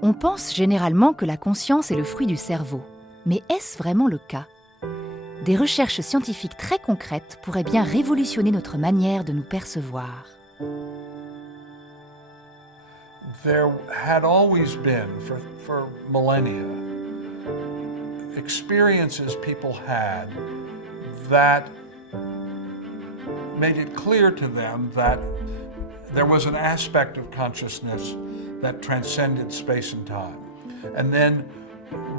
On pense généralement que la conscience est le fruit du cerveau. Mais est-ce vraiment le cas ? Des recherches scientifiques très concrètes pourraient bien révolutionner notre manière de nous percevoir. There had always been, for millennia, experiences people had that made it clear to them that there was an aspect of consciousness that transcended space and time. And then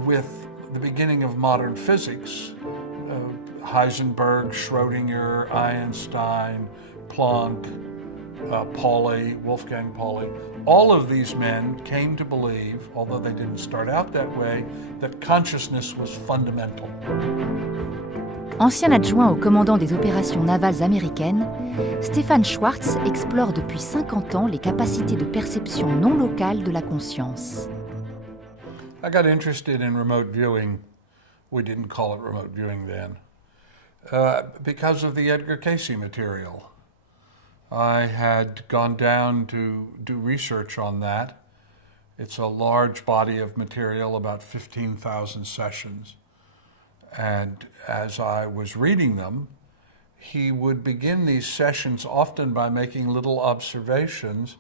with the beginning of modern physics, Heisenberg, Schrödinger, Einstein, Planck, Pauli, Wolfgang Pauli, all of these men came to believe, although they didn't start out that way, that consciousness was fundamental. Ancien adjoint au commandant des opérations navales américaines, Stephan Schwartz explore depuis 50 ans les capacités de perception non locale de la conscience. I got interested in remote viewing. We didn't call it remote viewing then. Because of the Edgar Cayce material. I had gone down to do research on that. It's a large body of material, about 15,000 sessions. And as I was reading them, he would begin these sessions often by making little observations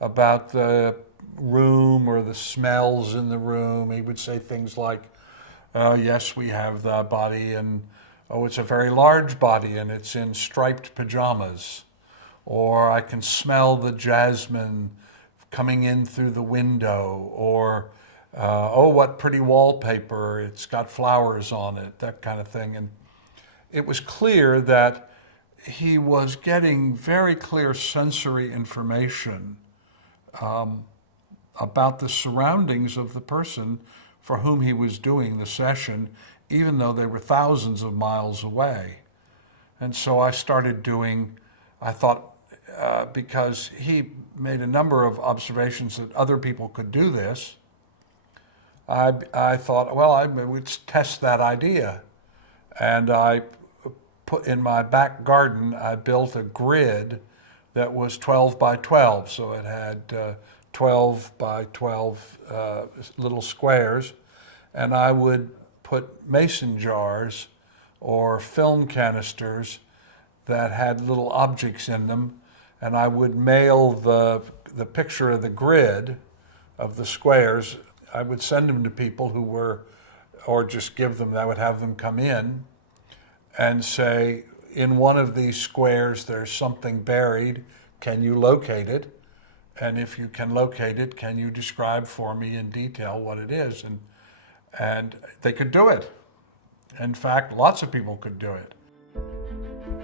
about the room or the smells in the room. He would say things like, yes, we have the body, and oh, it's a very large body and it's in striped pajamas. Or I can smell the jasmine coming in through the window. Or, oh, what pretty wallpaper, it's got flowers on it, that kind of thing. And it was clear that he was getting very clear sensory information about the surroundings of the person for whom he was doing the session, even though they were thousands of miles away. And so I started doing, I thought, because he made a number of observations that other people could do this, I thought, well, we'd test that idea. And I put in my back garden, I built a grid that was 12 by 12. So it had 12 by 12 little squares. And I would put mason jars or film canisters that had little objects in them. And I would mail the picture of the grid of the squares. I would send them to people who were, or just give them, I would have them come in and say, in one of these squares, there's something buried. Can you locate it? And if you can locate it, can you describe for me in detail what it is? And they could do it. In fact, lots of people could do it.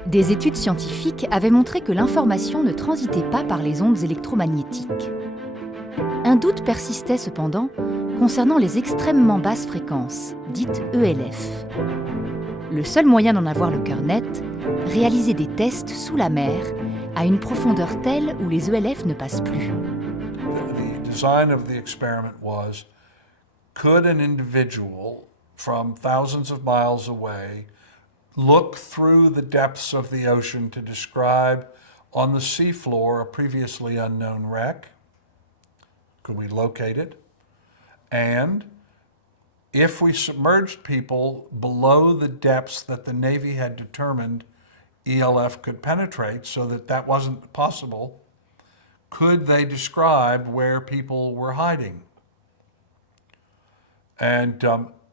Des études scientifiques avaient montré que l'information ne transitait pas par les ondes électromagnétiques. Un doute persistait cependant concernant les extrêmement basses fréquences, dites ELF. Le seul moyen d'en avoir le cœur net, réaliser des tests sous la mer, à une profondeur telle où les ELF ne passent plus. The design of the experiment was, could an individual from thousands of miles away look through the depths of the ocean to describe on the seafloor a previously unknown wreck? Could we locate it? And if we submerged people below the depths that the Navy had determined ELF could penetrate, so that wasn't possible, could they describe where people were hiding? And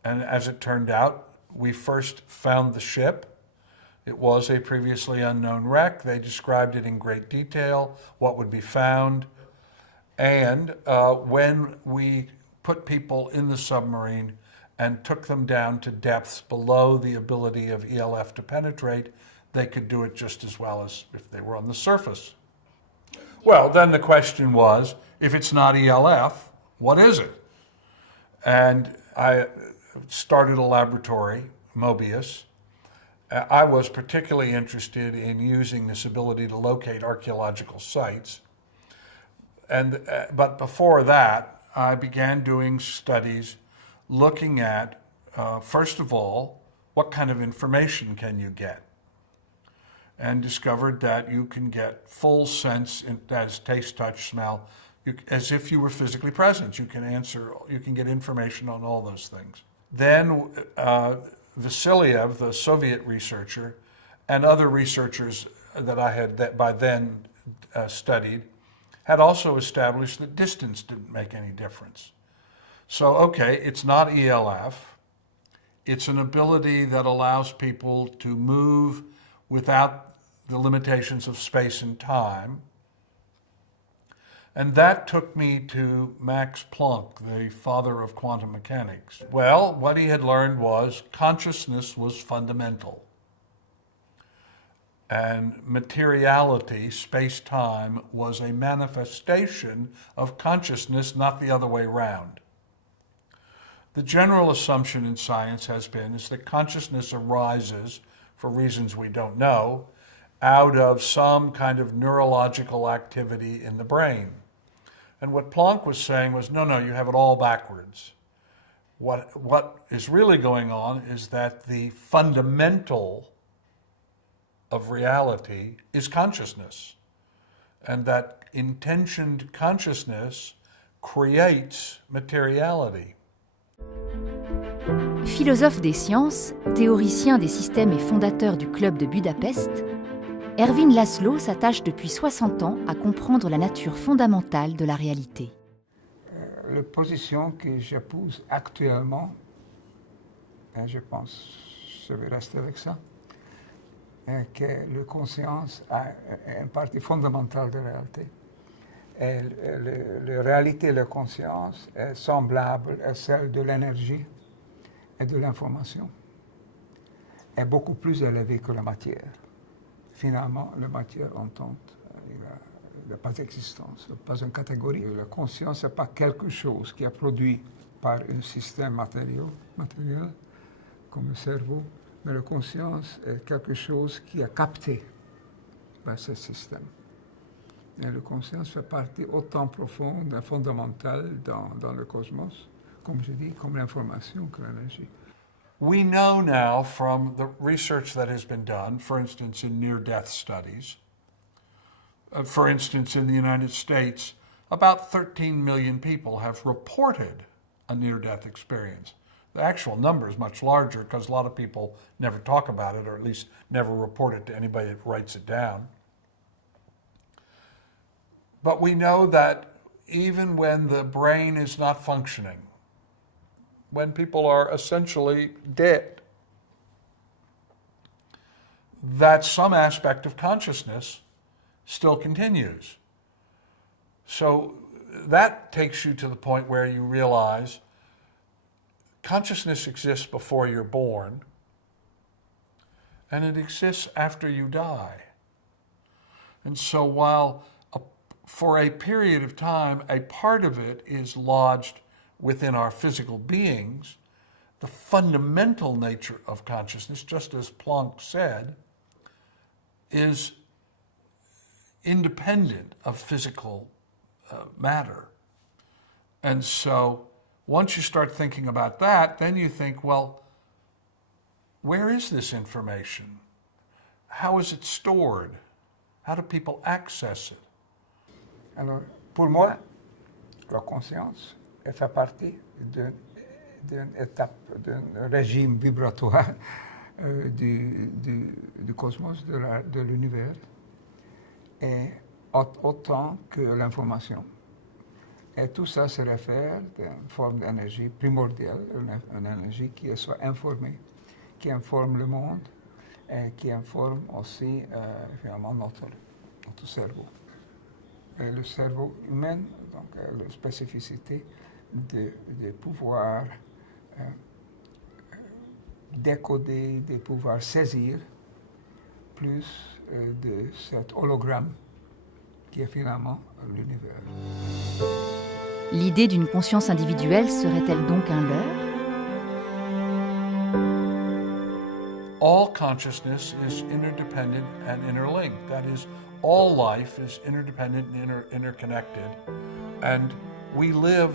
as it turned out, we first found the ship. It was a previously unknown wreck. They described it in great detail, what would be found. And when we put people in the submarine and took them down to depths below the ability of ELF to penetrate, they could do it just as well as if they were on the surface. Well, then the question was, if it's not ELF, what is it? And I started a laboratory, Mobius. I was particularly interested in using this ability to locate archaeological sites. But before that, I began doing studies looking at, first of all, what kind of information can you get? And discovered that you can get full sense, as taste, touch, smell, as if you were physically present. You can get information on all those things. Then Vasiliev, the Soviet researcher, and other researchers that I had by then studied, had also established that distance didn't make any difference. So, okay, it's not ELF. It's an ability that allows people to move without the limitations of space and time. And that took me to Max Planck, the father of quantum mechanics. Well, what he had learned was consciousness was fundamental. And materiality, space-time, was a manifestation of consciousness, not the other way around. The general assumption in science has been is that consciousness arises, for reasons we don't know, out of some kind of neurological activity in the brain. And what Planck was saying was, no, you have it all backwards. What is really going on is that the fundamental of reality is consciousness, and that intentioned consciousness creates materiality. Philosophe des sciences, théoricien des systèmes et fondateur du club de Budapest, Ervin Laszlo s'attache depuis 60 ans à comprendre la nature fondamentale de la réalité. La position que j'épouse actuellement, et je pense que je vais rester avec ça, que la conscience a une partie fondamentale de la réalité. Et la réalité de la conscience est semblable à celle de l'énergie et de l'information. Est beaucoup plus élevée que la matière. Finalement, la matière entente, il n'a pas d'existence, pas une catégorie. La conscience n'est pas quelque chose qui est produit par un système matériel, comme le cerveau, mais la conscience est quelque chose qui est capté par ce système. Et la conscience fait partie autant profonde et fondamentale dans le cosmos, comme je dis, comme l'information que l'énergie. We know now from the research that has been done, for instance, in near-death studies, for instance, in the United States, about 13 million people have reported a near-death experience. The actual number is much larger because a lot of people never talk about it, or at least never report it to anybody that writes it down. But we know that even when the brain is not functioning, when people are essentially dead, that some aspect of consciousness still continues. So that takes you to the point where you realize consciousness exists before you're born, and it exists after you die. And so while for a period of time, a part of it is lodged within our physical beings, the fundamental nature of consciousness, just as Planck said, is independent of physical matter. And so once you start thinking about that, then you think, well, where is this information? How is it stored? How do people access it? Alors, pour moi, la conscience fait partie d'une étape, d'un régime vibratoire du cosmos, de l'univers, et autant que l'information. Et tout ça se réfère à une forme d'énergie primordiale, une énergie qui soit informée, qui informe le monde et qui informe aussi finalement notre cerveau. Et le cerveau humain, donc la spécificité de pouvoir décoder, de pouvoir saisir plus de cet hologramme qui est finalement l'univers. L'idée d'une conscience individuelle serait-elle donc un leurre? All consciousness is interdependent and interlinked. That is, all life is interdependent and interconnected. And we live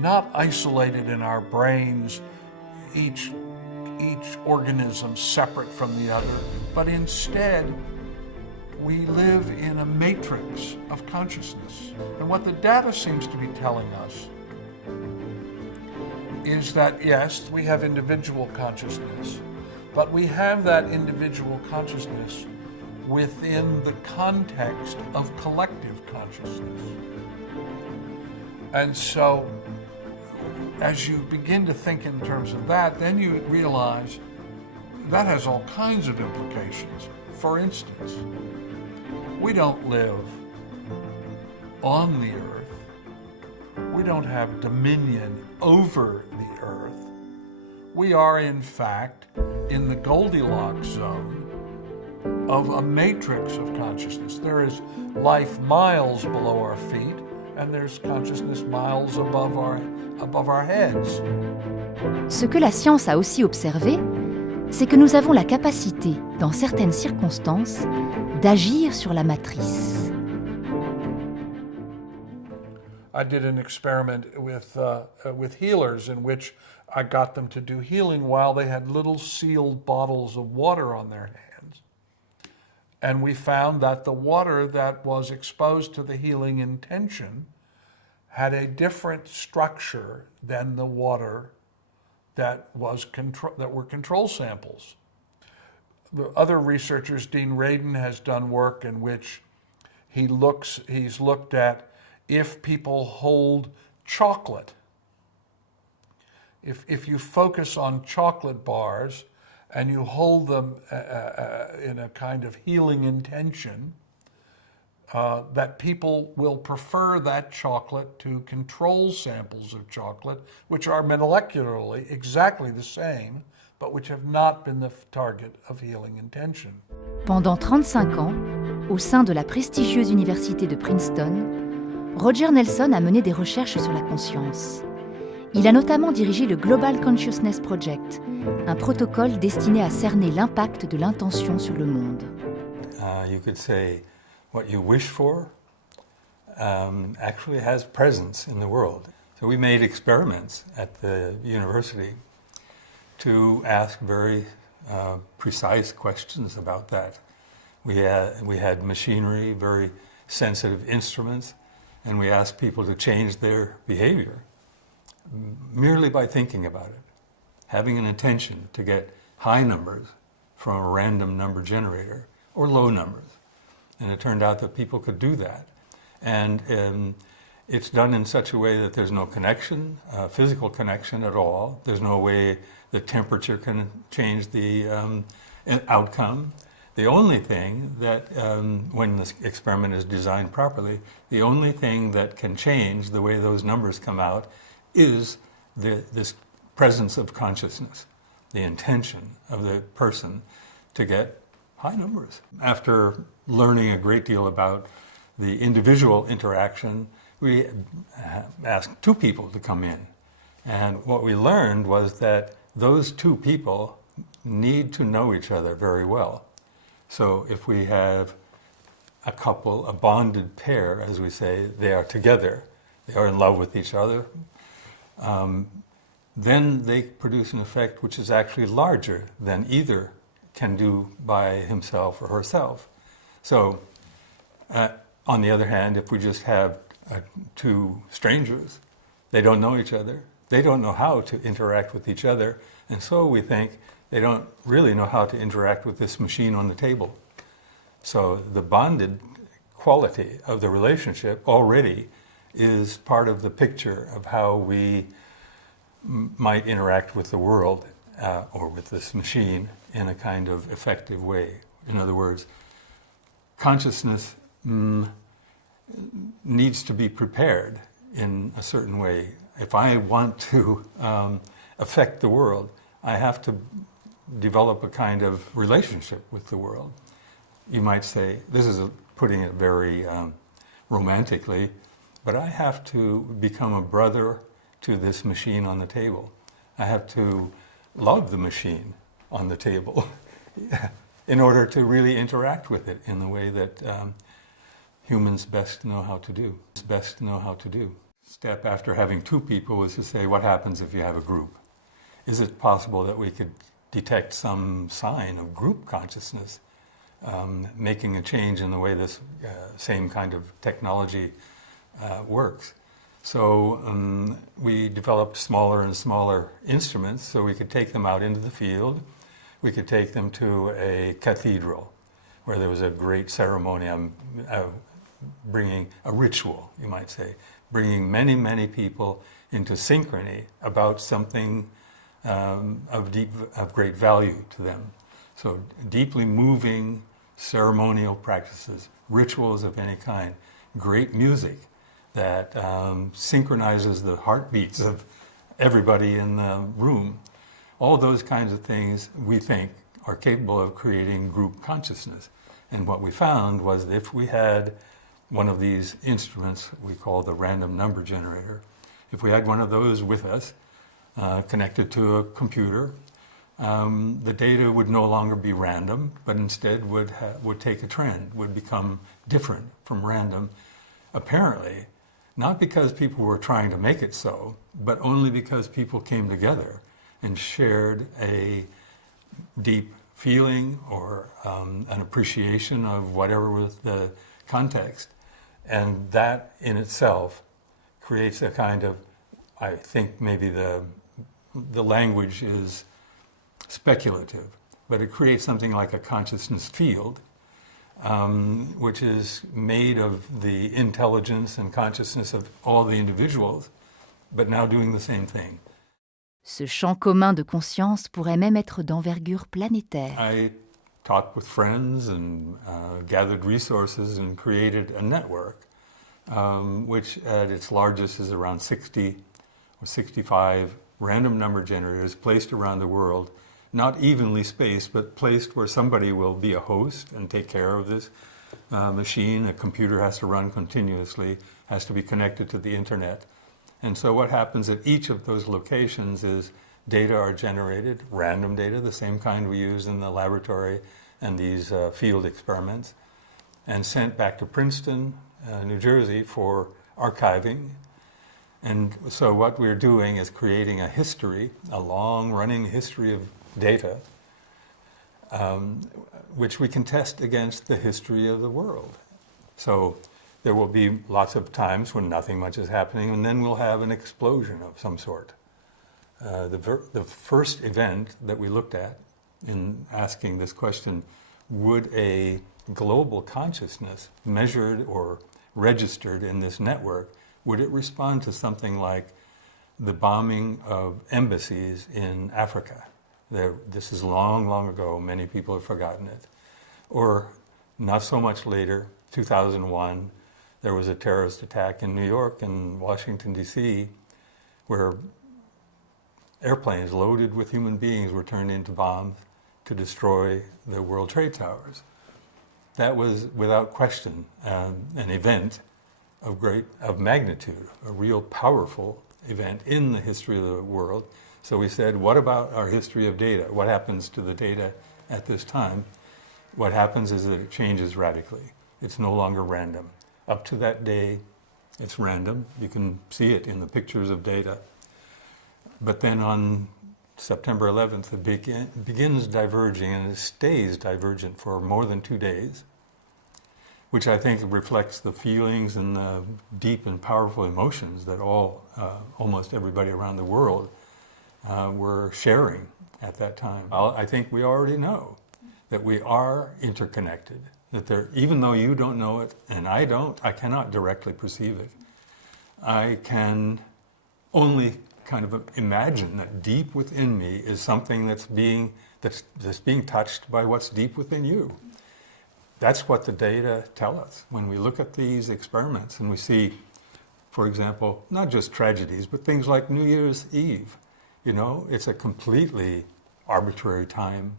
not isolated in our brains, each organism separate from the other, but instead we live in a matrix of consciousness. And what the data seems to be telling us is that, yes, we have individual consciousness, but we have that individual consciousness within the context of collective consciousness. And so, as you begin to think in terms of that, then you realize that has all kinds of implications. For instance, we don't live on the earth. We don't have dominion over the earth. We are, in fact, in the Goldilocks zone of a matrix of consciousness. There is life miles below our feet, and there's consciousness miles above our heads. Ce que la science a aussi observé, c'est que nous avons la capacité, dans certaines circonstances, d'agir sur la matrice. I did an experiment with healers in which I got them to do healing while they had little sealed bottles of water on their hands. And we found that the water that was exposed to the healing intention had a different structure than the water that were control samples. The other researchers, Dean Radin, has done work in which he's looked at if people hold chocolate. If you focus on chocolate bars and you hold them in a kind of healing intention, that people will prefer that chocolate to control samples of chocolate, which are molecularly exactly the same, but which have not been the target of healing intention. Pendant 35 ans, au sein de la prestigieuse université de Princeton, Roger Nelson a mené des recherches sur la conscience. Il a notamment dirigé le Global Consciousness Project, un protocole destiné à cerner l'impact de l'intention sur le monde. You could say what you wish for actually has presence in the world. So we made experiments at the university to ask very precise questions about that. We had machinery, very sensitive instruments, and we asked people to change their behavior merely by thinking about it, having an intention to get high numbers from a random number generator or low numbers. And it turned out that people could do that. And it's done in such a way that there's no connection, physical connection at all. There's no way the temperature can change the outcome. The only thing that, when the experiment is designed properly, the only thing that can change the way those numbers come out is this presence of consciousness, the intention of the person to get high numbers. After learning a great deal about the individual interaction, we asked two people to come in. And what we learned was that those two people need to know each other very well. So if we have a couple, a bonded pair, as we say, they are together, they are in love with each other, then they produce an effect which is actually larger than either can do by himself or herself. So, on the other hand, if we just have two strangers, they don't know each other, they don't know how to interact with each other, and so we think they don't really know how to interact with this machine on the table. So the bonded quality of the relationship already is part of the picture of how we might interact with the world or with this machine in a kind of effective way. In other words, consciousness needs to be prepared in a certain way. If I want to affect the world, I have to develop a kind of relationship with the world. You might say, this is putting it very romantically, but I have to become a brother to this machine on the table. I have to love the machine on the table in order to really interact with it in the way that humans best know how to do. Step after having two people was to say, what happens if you have a group? Is it possible that we could detect some sign of group consciousness? making a change in the way this same kind of technology works. So we developed smaller and smaller instruments so we could take them out into the field. We could take them to a cathedral where there was a great ceremony, bringing a ritual, you might say, bringing many, many people into synchrony about something of great value to them. So deeply moving ceremonial practices, rituals of any kind, great music that synchronizes the heartbeats of everybody in the room. All those kinds of things we think are capable of creating group consciousness. And what we found was that if we had one of these instruments we call the random number generator, if we had one of those with us, connected to a computer, the data would no longer be random, but instead would take a trend, would become different from random, apparently, not because people were trying to make it so, but only because people came together and shared a deep feeling or an appreciation of whatever was the context. And that in itself creates a kind of, I think maybe the language is speculative, but it creates something like a consciousness field, which is made of the intelligence and consciousness of all the individuals, but now doing the same thing. Ce champ commun de conscience pourrait même être d'envergure planétaire. I talked with friends and gathered resources and created a network, which at its largest is around 60 or 65 random number generators placed around the world, not evenly spaced, but placed where somebody will be a host and take care of this machine. A computer has to run continuously, has to be connected to the internet. And so what happens at each of those locations is data are generated, random data, the same kind we use in the laboratory and these field experiments, and sent back to Princeton, New Jersey for archiving. And so what we're doing is creating a history, a long-running history of data, which we can test against the history of the world. So there will be lots of times when nothing much is happening, and then we'll have an explosion of some sort. The first event that we looked at in asking this question, would a global consciousness measured or registered in this network, would it respond to something like the bombing of embassies in Africa? This is long, long ago. Many people have forgotten it. Or not so much later, 2001, there was a terrorist attack in New York and Washington, D.C., where airplanes loaded with human beings were turned into bombs to destroy the World Trade Towers. That was, without question, an event of magnitude, a real powerful event in the history of the world. So we said, what about our history of data? What happens to the data at this time? What happens is that it changes radically. It's no longer random. Up to that day, it's random. You can see it in the pictures of data. But then on September 11th, it begins diverging, and it stays divergent for more than 2 days, which I think reflects the feelings and the deep and powerful emotions that almost everybody around the world were sharing at that time. I think we already know that we are interconnected, that even though you don't know it and I cannot directly perceive it. I can only kind of imagine that deep within me is something that's being touched by what's deep within you. That's what the data tell us. When we look at these experiments and we see, for example, not just tragedies, but things like New Year's Eve. You know, it's a completely arbitrary time,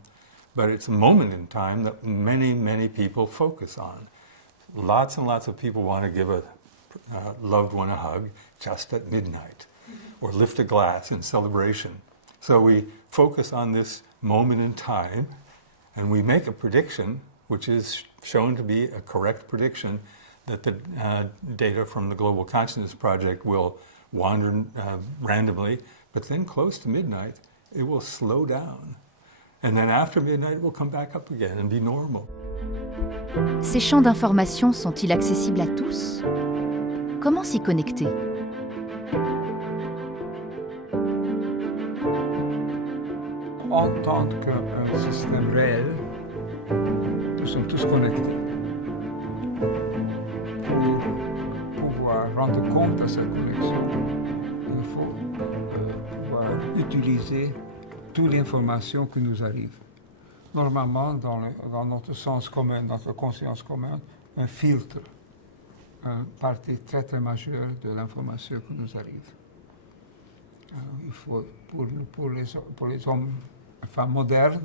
but it's a moment in time that many, many people focus on. Lots and lots of people want to give a loved one a hug just at midnight, or lift a glass in celebration. So we focus on this moment in time, and we make a prediction, which is shown to be a correct prediction, that the data from the Global Consciousness Project will wander randomly, but then close to midnight, it will slow down. And then after midnight, it will come back up again and be normal. Ces champs d'information sont-ils accessibles à tous? Comment s'y connecter? En tant qu'un système réel, nous sommes tous connectés. Pour pouvoir rendre compte de cette connexion, il faut pouvoir utiliser toute l'information qui nous arrive. Normalement, dans notre sens commun, notre conscience commune, un filtre, une partie très très majeure de l'information qui nous arrive. Alors, il faut, pour les hommes, femmes modernes,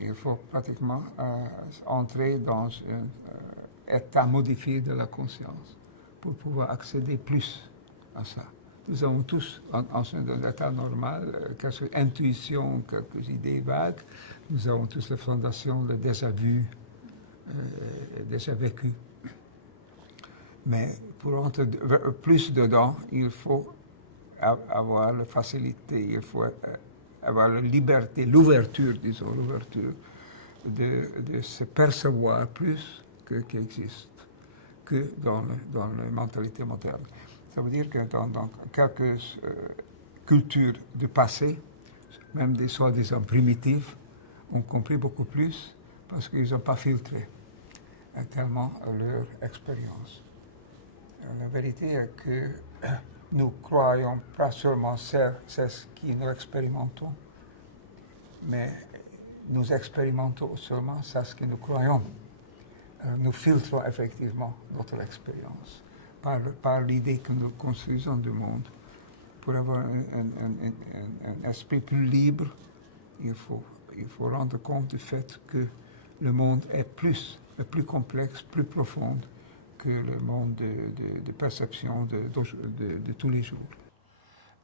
il faut pratiquement entrer dans un état modifié de la conscience pour pouvoir accéder plus à ça. Nous avons tous, en un état normal, quelques intuitions, quelques idées vagues. Nous avons tous les fondations, les déjà vus, déjà vécus. Mais pour entrer plus dedans, il faut avoir la facilité, il faut avoir la liberté, l'ouverture, disons, l'ouverture de se percevoir plus qui existe que dans la mentalité moderne. Ça veut dire que dans quelques cultures du passé, même des soi-disant primitives, ont compris beaucoup plus parce qu'ils n'ont pas filtré tellement leur expérience. La vérité est que nous croyons pas seulement c'est ce que nous expérimentons, mais nous expérimentons seulement ce que nous croyons. Nous filtrons effectivement notre expérience par l'idée que nous construisons du monde. Pour avoir un esprit plus libre, il faut rendre compte du fait que le monde est plus complexe, plus profond que le monde de perception de tous les jours.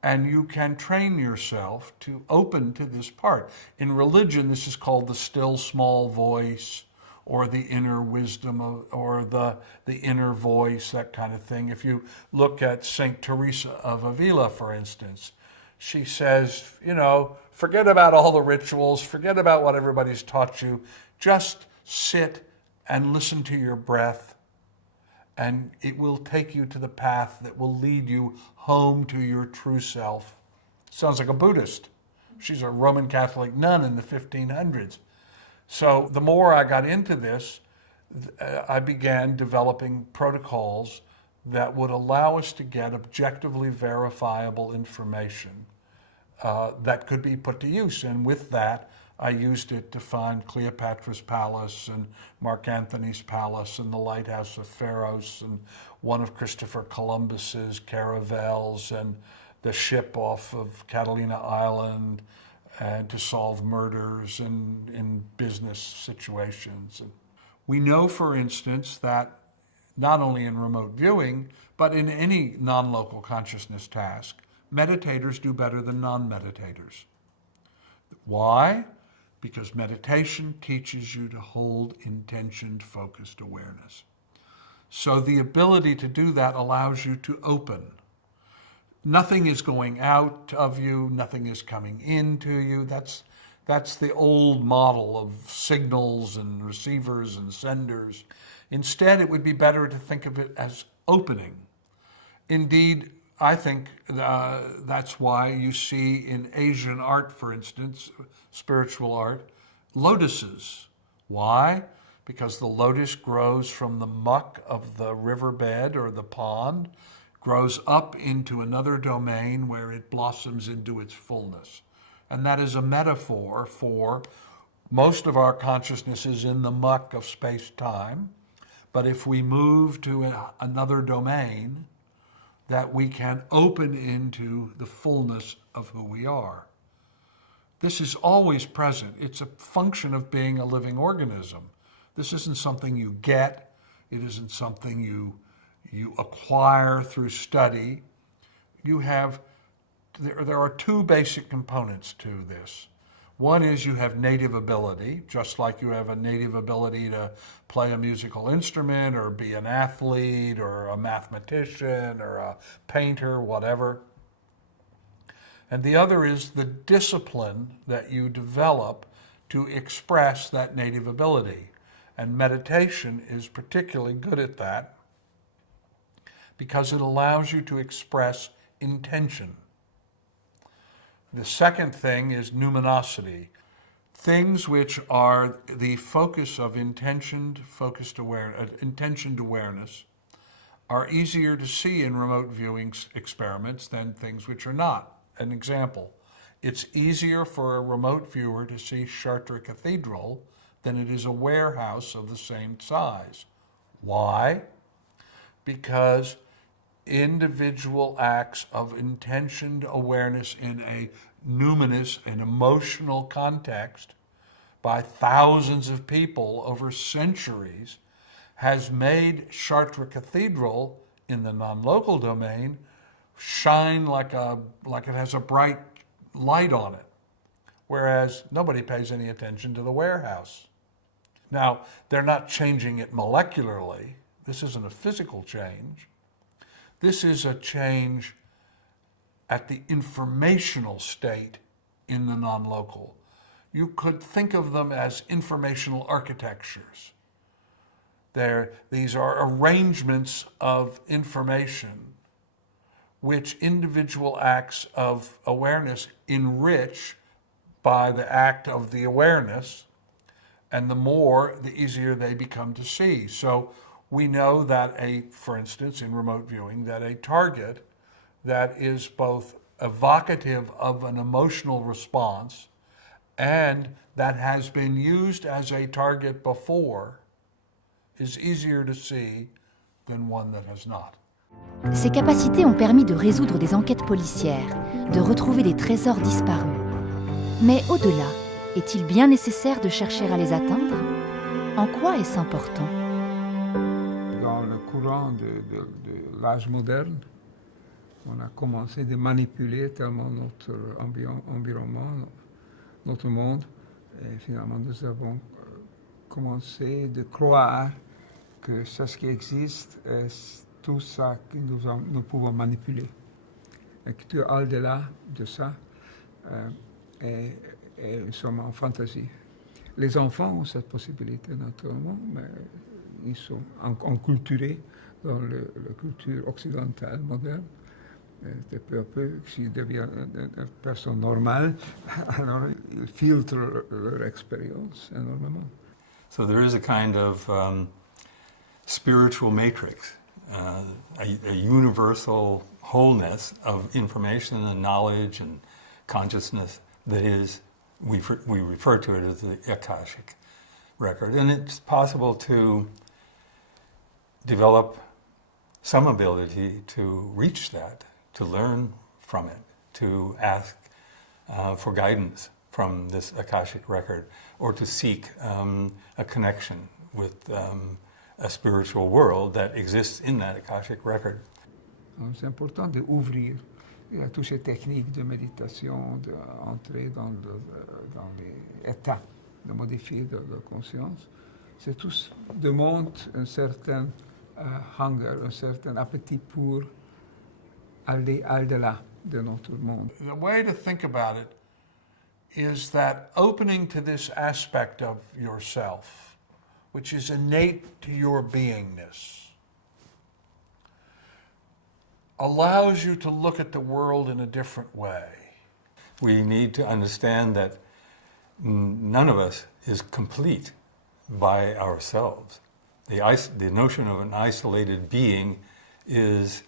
And you can train yourself to open to this part. In religion, this is called the still small voice, or the inner wisdom, or the inner voice, that kind of thing. If you look at St. Teresa of Avila, for instance, she says, forget about all the rituals, forget about what everybody's taught you, just sit and listen to your breath, and it will take you to the path that will lead you home to your true self. Sounds like a Buddhist. She's a Roman Catholic nun in the 1500s. So the more I got into this, I began developing protocols that would allow us to get objectively verifiable information that could be put to use. And with that, I used it to find Cleopatra's Palace and Mark Antony's Palace and the Lighthouse of Pharos and one of Christopher Columbus's caravels and the ship off of Catalina Island, and to solve murders in business situations. We know, for instance, that not only in remote viewing, but in any non-local consciousness task, meditators do better than non-meditators. Why? Because meditation teaches you to hold intentioned, focused awareness. So the ability to do that allows you to open. Nothing is going out of you, nothing is coming into you. That's the old model of signals and receivers and senders. Instead, it would be better to think of it as opening. Indeed, I think that's why you see in Asian art, for instance, spiritual art, lotuses. Why? Because the lotus grows from the muck of the riverbed or the pond, grows up into another domain where it blossoms into its fullness. And that is a metaphor for most of our consciousness is in the muck of space-time, but if we move to another domain, that we can open into the fullness of who we are. This is always present. It's a function of being a living organism. This isn't something you get. It isn't something you acquire through study. There are two basic components to this. One is you have native ability, just like you have a native ability to play a musical instrument or be an athlete or a mathematician or a painter, whatever. And the other is the discipline that you develop to express that native ability. And meditation is particularly good at that because it allows you to express intention. The second thing is numinosity. Things which are the focus of intentioned awareness are easier to see in remote viewing experiments than things which are not. An example, it's easier for a remote viewer to see Chartres Cathedral than it is a warehouse of the same size. Why? Because individual acts of intentioned awareness in a numinous and emotional context by thousands of people over centuries has made Chartres Cathedral in the non-local domain shine like it has a bright light on it, whereas nobody pays any attention to the warehouse. Now, they're not changing it molecularly. This isn't a physical change. This is a change at the informational state in the non-local. You could think of them as informational architectures. These are arrangements of information which individual acts of awareness enrich by the act of the awareness, and the more, the easier they become to see. So we know that for instance, in remote viewing, that a target that is both evocative of an emotional response and that has been used as a target before is easier to see than one that has not. Ces capacités ont permis de résoudre des enquêtes policières, de retrouver des trésors disparus. Mais au-delà, est-il bien nécessaire de chercher à les atteindre? En quoi est-ce important? Dans le courant de l'âge moderne, on a commencé de manipuler tellement notre environnement, notre monde, et finalement nous avons commencé de croire que c'est ce qui existe, est tout ça que nous pouvons manipuler. Et que au-delà de ça, nous sommes en fantaisie. Les enfants ont cette possibilité naturellement, mais ils sont enculturés dans la culture occidentale moderne. Et peu à peu, s'ils deviennent des personnes normales, alors ils filtrent leur expérience énormément. So there is a kind of spiritual matrix, a universal wholeness of information and knowledge and consciousness that is, we refer to it as the Akashic record. And it's possible to develop some ability to reach that, to learn from it, to ask for guidance from this Akashic record, or to seek a connection with a spiritual world that exists in that Akashic record. C'est important d'ouvrir. Il y a toutes ces techniques de méditation, d'entrer dans les états, de modifier de la conscience. C'est tout demande un certain hunger, un certain appétit pour aller au-delà de notre monde. The way to think about it is that opening to this aspect of yourself, which is innate to your beingness, allows you to look at the world in a different way. We need to understand that none of us is complete by ourselves. The notion of an isolated being is,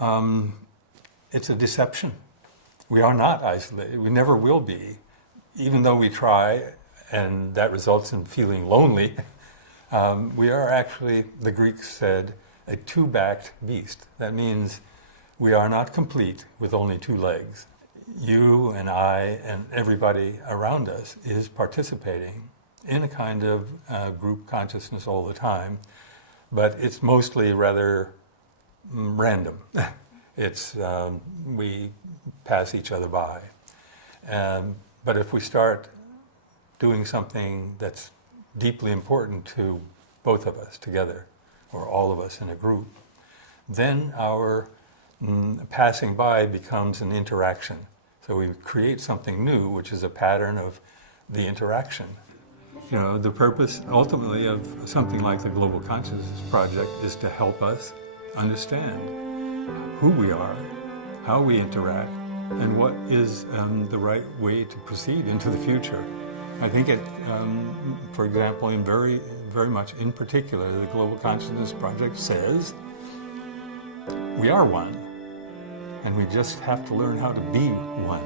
it's a deception. We are not isolated. We never will be, even though we try, and that results in feeling lonely. We are actually, the Greeks said, a two-backed beast. That means we are not complete with only two legs. You and I and everybody around us is participating in a kind of group consciousness all the time, but it's mostly rather random. It's, we pass each other by. But if we start doing something that's deeply important to both of us together, or all of us in a group, then our passing by becomes an interaction. So we create something new, which is a pattern of the interaction. You know, the purpose ultimately of something like the Global Consciousness Project is to help us understand who we are, how we interact, and what is the right way to proceed into the future. I think it, for example, in very much in particular, the Global Consciousness Project says we are one, and we just have to learn how to be one.